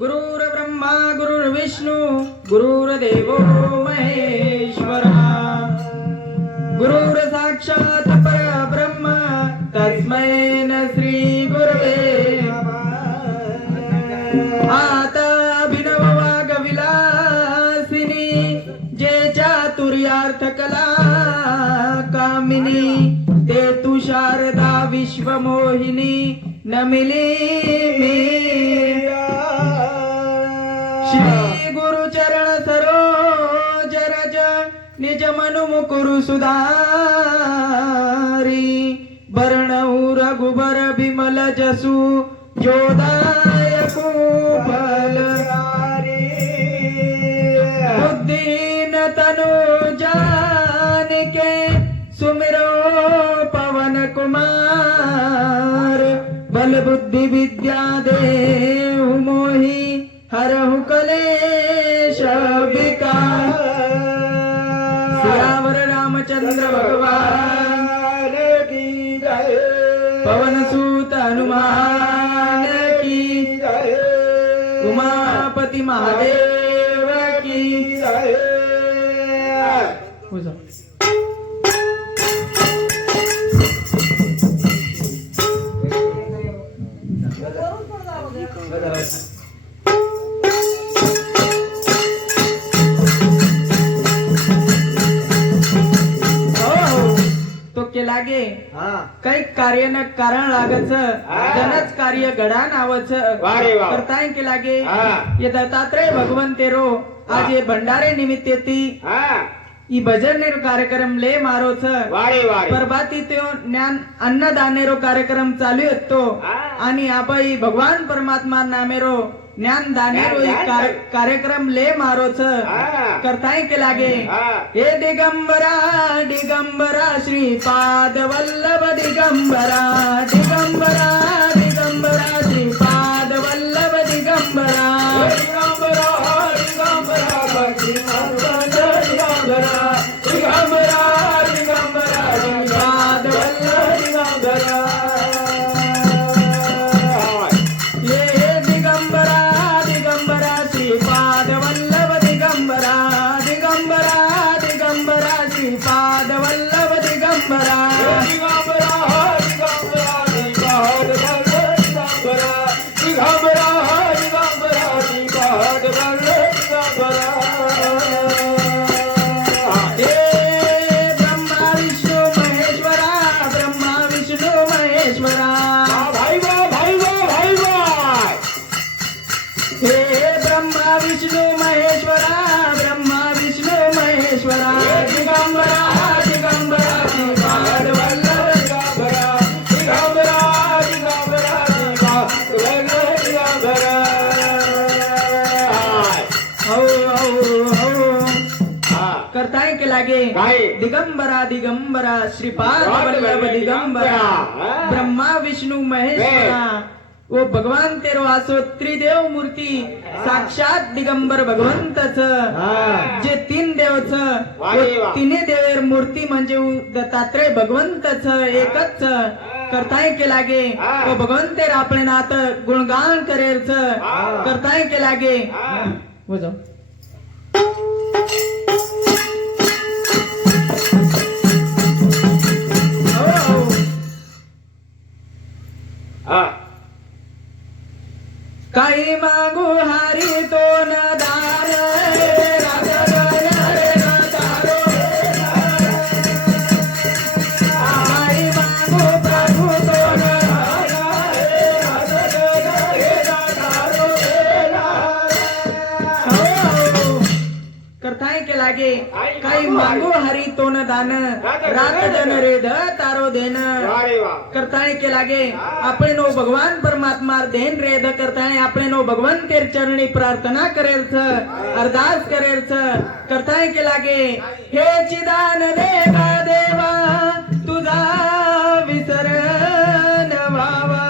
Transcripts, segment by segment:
गुरुर्ब्रह्मा गुरुर्विष्णू गुरुर्देवो महेश्वरा गुरुर् साक्षात् परब्रह्म तस्मै न श्री गुरवे आता अभिनव वाग विलासिनी जे चातुर्यार्थ कला कामिनी ते तु शारदा विश्वमोहिनी नमिली श्री गुरु चरण सरोज रज निज मनु मुकुरु सुधारी वर्णौ रघुबर बिमल जसु जोदायकु फल बुद्धिहीन तनु जानिके सुमिरो पवन कुमार बल बुद्धि विद्या देहु मोहि हरहु कलेश विकार सियावर रामचंद्र भगवान की जय पवन सुत हनुमान की जय उमापति महादेव की जय लागे काही कार्य न कारण लागच जनच कार्य घडा नावच करताय के लागे ये दत्तात्रेय भगवान तेरो आज ये भंडारे निमित्त ती ई भजन कार्यक्रम ले मारो परबाती त्यो ज्ञान अन्नदानेरो कार्यक्रम चालू येतो आणि आपण भगवान परमात्मा नामेरो ज्ञान दानेरो कार्यक्रम ले मारो करताय के लागे हे दिगंबरा दिगंबरा श्रीपाद वल्लभ दिगंबरा दिगंबरा दिगंबरा श्रीपाद वल्लभ दिगंबरा दिगंबरा दिगंबरा दिगंबरा दिगंबरा दिगंबरा श्रीपाद वल्लभ दिगंबरा पाद वल्लभ दिगंबरा दिगंबरा दिगंबरा पाद वल्लभ दिगंबरा दिगंबरा दिगंबरा पाद वल्लभ दिगंबरा हे ब्रह्मा विष्णु महेश्वरा ब्रह्मा विष्णु महेश्वरा भाई हे ब्रह्मा विष्णु महेश्वरा ब्रह्मा विष्णु महेश्वरा दिगंबरा दिगंबरा पाद वल्लभ दिगंबरा दिगंबरा दिगंबरा पाद वल्लभ दिगंबरा हो करताय के लागे दिगंबरा दिगंबरा श्रीपाद वल्लभ दिगंबरा ब्रह्मा विष्णु महेश्वरा वो भगवान तेरो आसो त्रिदेव मूर्ती साक्षात दिगंबर भगवंतच जे तीन देवच तिन्ही देवेर मूर्ती म्हणजे दत्तात्रेय भगवंतच एकच करताय के लागे वो भगवंतेर आपले नात गुणगान करेल करताय के लागे हो जाओ काही मागू हारी तो न दार काही मागू प्रभू तो न करताय के लागे काही मागू हरी तो न दान रात जन रे ध तारो देन करताय के लागे આપણે નો ભગવાન પરમાત્મા દેન રેદ કરતાય આપણે નો ભગવાન તેર ચરણી પ્રાર્થના કરેલ છે અરદાસ કરેલ છે કરતાય કે લાગે હે ચિદાન દેવા દેવા तुझा विसर नवावा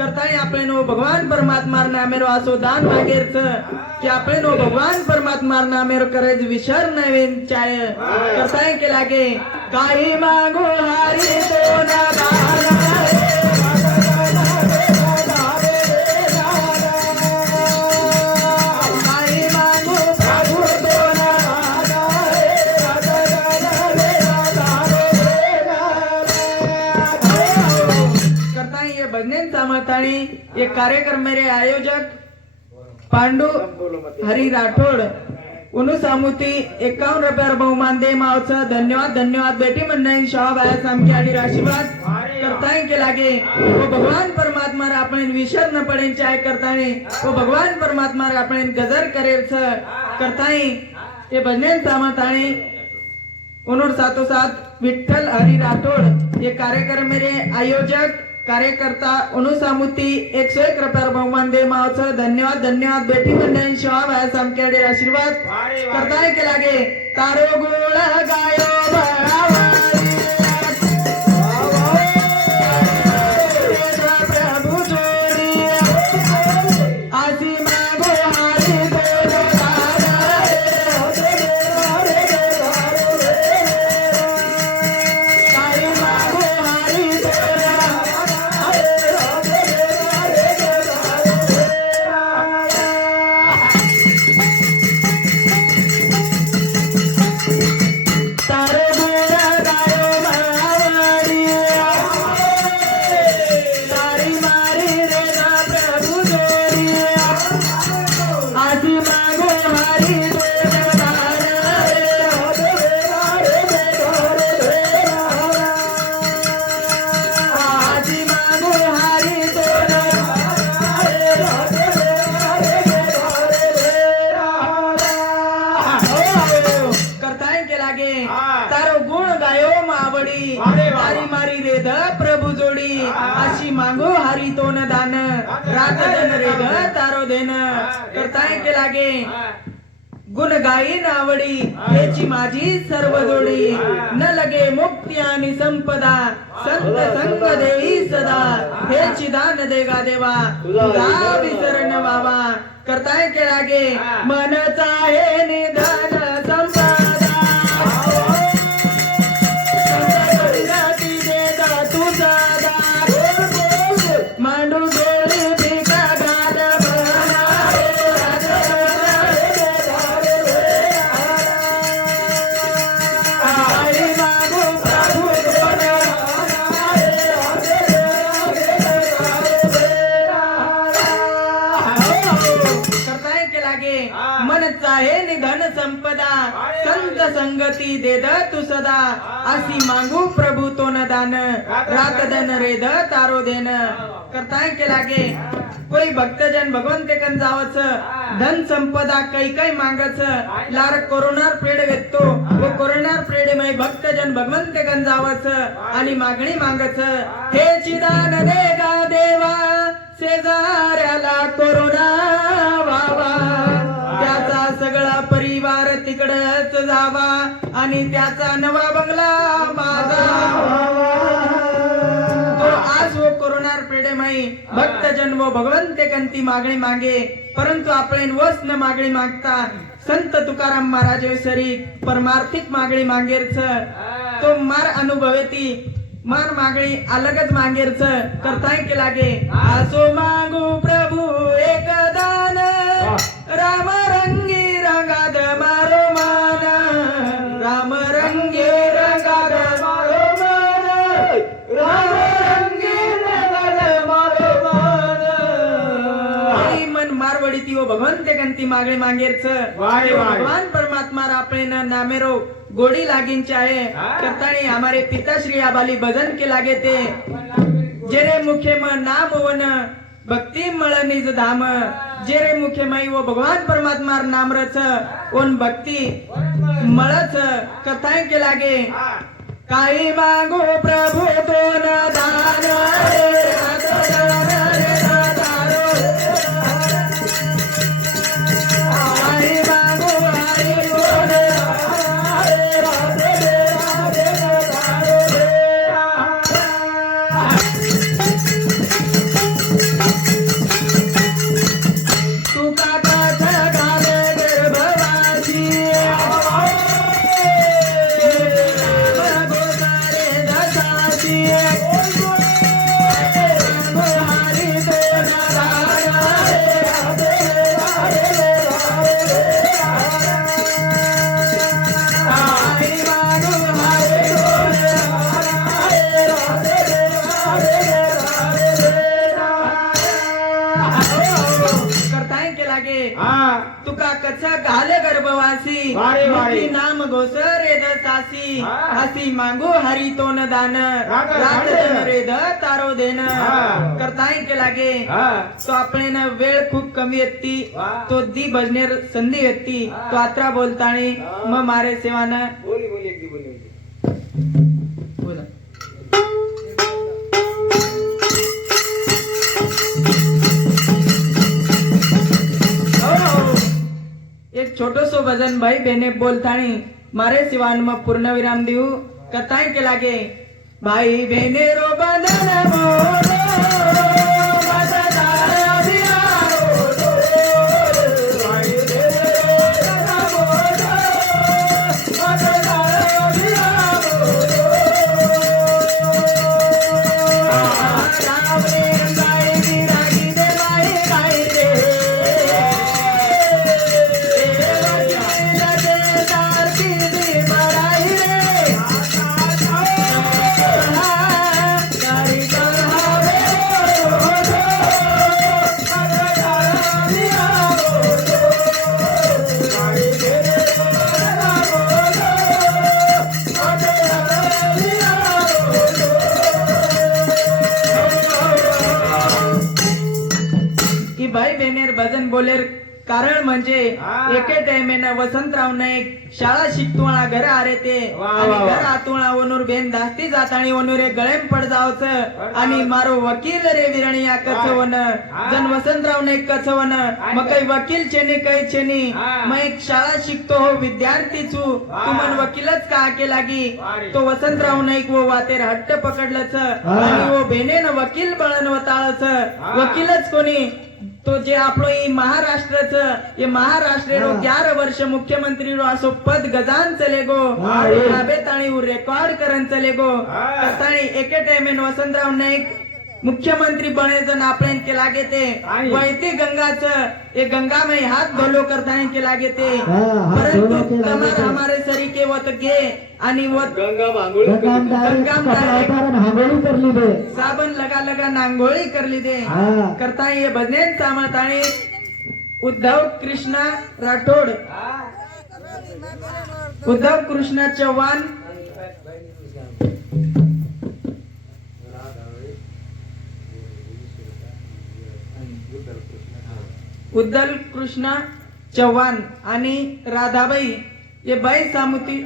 करताय આપણે નો ભગવાન પરમાત્મા નામેરો આસો દાન માગેર છે कि આપણે નો ભગવાન પરમાત્મા નામેરો કરે વિસર ન વેચાય કરતાય કે લાગે काही मागो हारी तो ना दाना कार्यक्रम मेरे आयोजक पांडू हरी राठोड उनु सामुती 51 रुपयावर बहुमान दे मावचं धन्यवाद धन्यवाद बेटी मंडळी शाह बाया सामके आणि आशीर्वाद करताय के लागे वो भगवान परमात्मा रा आपण विसर न पडेन चाय करताय वो भगवान परमात्मा रा आपण गजर करेल करताय ये भजन सामताणी उनोर साथो साथ विठ्ठल हरी राठोड ये कार्यक्रम मेरे आयोजक कार्यकर्ता अनुसामुती 101 रुपयावर बहुमान दे मावचं धन्यवाद धन्यवाद बेटी मंडळी शाह बाया सामके आणि आशीर्वाद करताय के लागे तारो गुळ गायो बळावळी प्रभु जोडी आसी मागो हारी तारो गुण गायो मावडी तारी मारी रे द प्रभु जोडी अशी मागो हरी तो न दान रात दन रे ग तारो देन करताय के लागे गुण गाई नावडी हेची माझी सर्व जोडी न लगे मुक्ती आणि संपदा संत संग देई सदा हेची दान देगा देवा तुझा विसरण वावा करताय के लागे मनचा हे निधान संपदा मनचा हे निधन संपदा संत संगती दे द तू सदा असी मागू प्रभु तो न दान रात दन रे द तारो देन करताय के लागे कोई भक्तजन भगवंते कन जावच धन संपदा काही मागच लार कोरोनार प्रेड घेतो वो कोरोनार प्रेड मै भक्तजन भगवंते कन जावच आणि मागणी मागच हे चिदान देगा देवा शेजाऱ्याला कोरोना वावा त्याचा सगळा परिवार तिकडच जावा आणि त्याचा नवा बंगला माझा तो आज वो कोरोना पिढे माई भक्त जन वो भगवंते कंती मागणी मागे परंतु आपण वस न मागणी मागता संत तुकाराम महाराज सरी परमार्थिक मागणी मागेरच तो मार अनुभवेती मार मागणी अलगच मागेरच करताय के लागे आसो मागू प्रभु एक दान राम रंगी रंगाद मारो मान राम रंगी रंगाद मारो मान राम रंगी रंगाद मारो मान आई मन मारवडी ती वो भगवंते कंती मागणी मागेरच भगवान परमात्मा आपले नामेरो गोडी लागींचे आहे करतानी हमारे पिताश्री आबाली भजन के लागे ते जेरे मुखे म नाम वन भक्ति मळ निज धाम जेरे मुखे माई वो भगवान परमात्मा नाम रच ओन भक्ति मळच कथाय के लागे काही मागो प्रभु तो न दान लागे हा तुका कसा घाल गर्भवासी वारे वारे. मुक्ती नाम घोसर रेद सासी हा. हसी मागू हरी तो न दान राग रात राग. जन रेद तारो देन हा. करताय के लागे हा तो आपले ना वेळ खूप कमी येती वा. तो दी भजनेर संधी येती हा. तो आत्रा बोलताणी हा. म मारे सेवान बोली बोली एकदी बोली बोला एक छोटोसो भजन भाई बेने बोलताणी मारे सिवान में पूर्ण विराम देऊ कथाएं के लागे भाई बेने रो बंधन मोरो मजदार अभियारो दो। भाई बेने रो बंधन मोरो मजदार अभियारो दो। राम रे गाई विरागी दे माई गाई रे की भाई बहिणीर भजन बोलेर कारण म्हणजे हा. एके टाइमेनं वसंतराव नाईक शाळा शिकतुळा घर आरे ते वा, आणि वा, वा. घर आतुळा वनूर बेन धास्ती जाताणी वनूर गळेम पड जावचं आणि मारो वकील रे विरणिया कचवन हा. जन वसंतराव नाईक कचवन मग काही वकील चेनी काही चेनी हा. मग एक शाळा शिकतो हो विद्यार्थी छू वा. तू मन वकीलच का के लागी वारे. तो वसंतराव नाईक वो वातेर हट्ट पकडलच आणि वो बेनेन वकील बळन वताळच हा. वकीलच कोणी तो जे आपलो ही महाराष्ट्राचं हे महाराष्ट्र 11 वर्ष मुख्यमंत्री रो असो पद गजान चले गो ताबेत आणि रेकॉर्ड करन चले गो कसाणी एके टाइमेन वसंतराव नाईक मुख्यमंत्री बनेचं आपल्यान के लागे ते आणि? वैती गंगाचं ये गंगा में हाथ धोलो करताने के लागे ते हाथ परंतु धोलो के लागे तमार ते. हमारे सरीके वत गे आणि वत गंगा मांगोळी गंगाम डायरेक्ट हांगोळी करली बे साबण लगा लगा नांगोळी करली दे हा. करता ये भजनेन सामत आणि उद्धव कृष्णा राठोड उद्धव कृष्णा चव्हाण उद्धव कृष्णा चव्हाण आणि राधाबाई ये बाई सामुती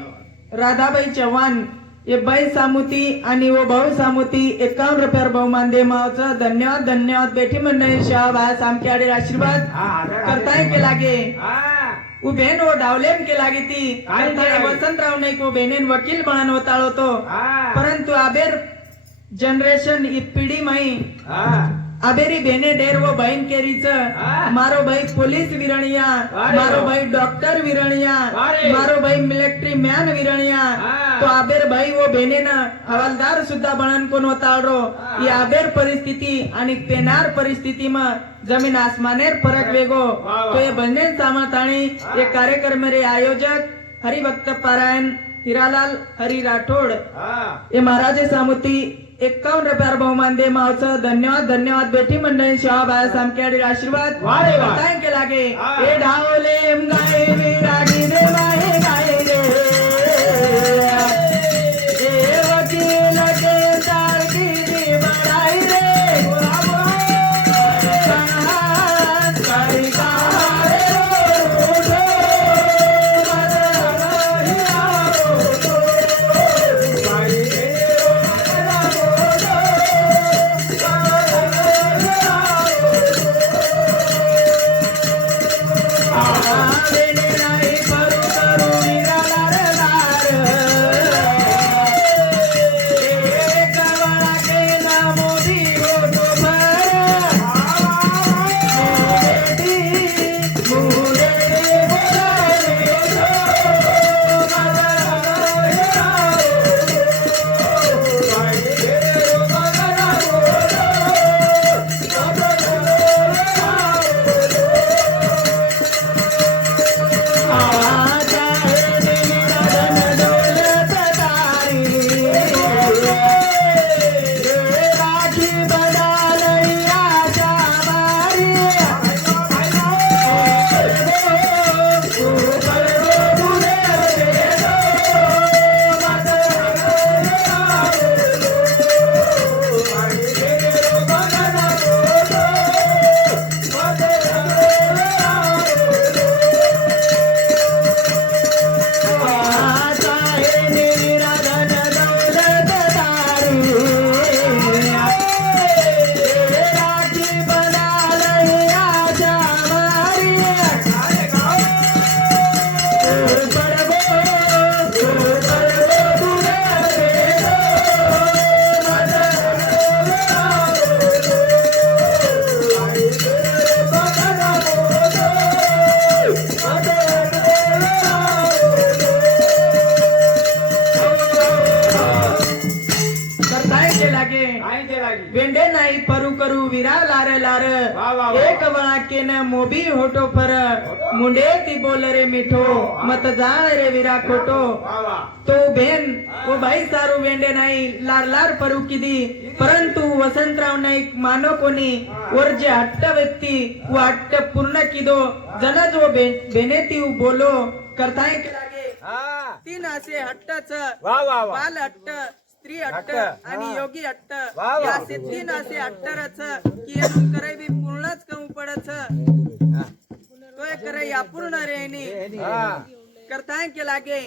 राधाबाई चव्हाण ये बाई सामुती आणि वो भाऊ सामुती 51 रुपयावर बहुमान दे मावचा धन्यवाद धन्यवाद बेठी मंडळी शाहबाज आमके आडे आशीर्वाद करताय के लागे उ बेन वो डावलेम के लागे ती करताय वसंतराव नाईक वो बेनेन वकील बनन वताळो तो परंतु आबेर जनरेशन ही पिढी माई आबेरी बेने डेर वो बहीण केरीच मारो भाई पोलीस विरणिया मारो भाई डॉक्टर विरणिया मारो भाई मिलिटरी मॅन विरणिया तो आबेर भाई वो बेनेन हवालदार सुद्धा बनन कोण वताळो ही आबेर परिस्थिती आणि पेनार परिस्थिती म जमीन आसमानेर फरक वेगो तो ये बने सामत आणि ये कार्यक्रम रे आयोजक हरिभक्त पारायण हिरालाल हरी राठोड ये महाराजे सामुती 51 रुपयावर बहुमान दे मावचं धन्यवाद धन्यवाद बेठी मंडळी शाहबाज सामकेआडी आशीर्वाद वारे वा. बताएं के लागे ए ढावले गाए विरागी दे माहे गाए रे ए वकील के तारकी दी बड़ाई रे सारी कहारे रो बरू विरा लार लार वा, वा. एक वळाकेन मोबी होटो फर मुंडे ती बोल रे मिठो मत जाण रे विरा खोटो वा वा तो बेन वो भाई सारू वेंडे नाही लार लार परू किदी परंतु वसंतराव नाईक मानो कोणी वर जे हट्ट व्यक्ती वो हट्ट पूर्ण किदो जनज वो बेने ती बोलो करताय के लागे हा तीन असे हट्टच वा वा वा बाल हट्ट स्त्री हट्ट हट्ट, आणि हा. योगी हट्ट वा, वा. या असे तीन असे हट्टरच की यातून करे बी पूर्णच कमी पडच तो करे अपूर्ण रे हा करताय के लागे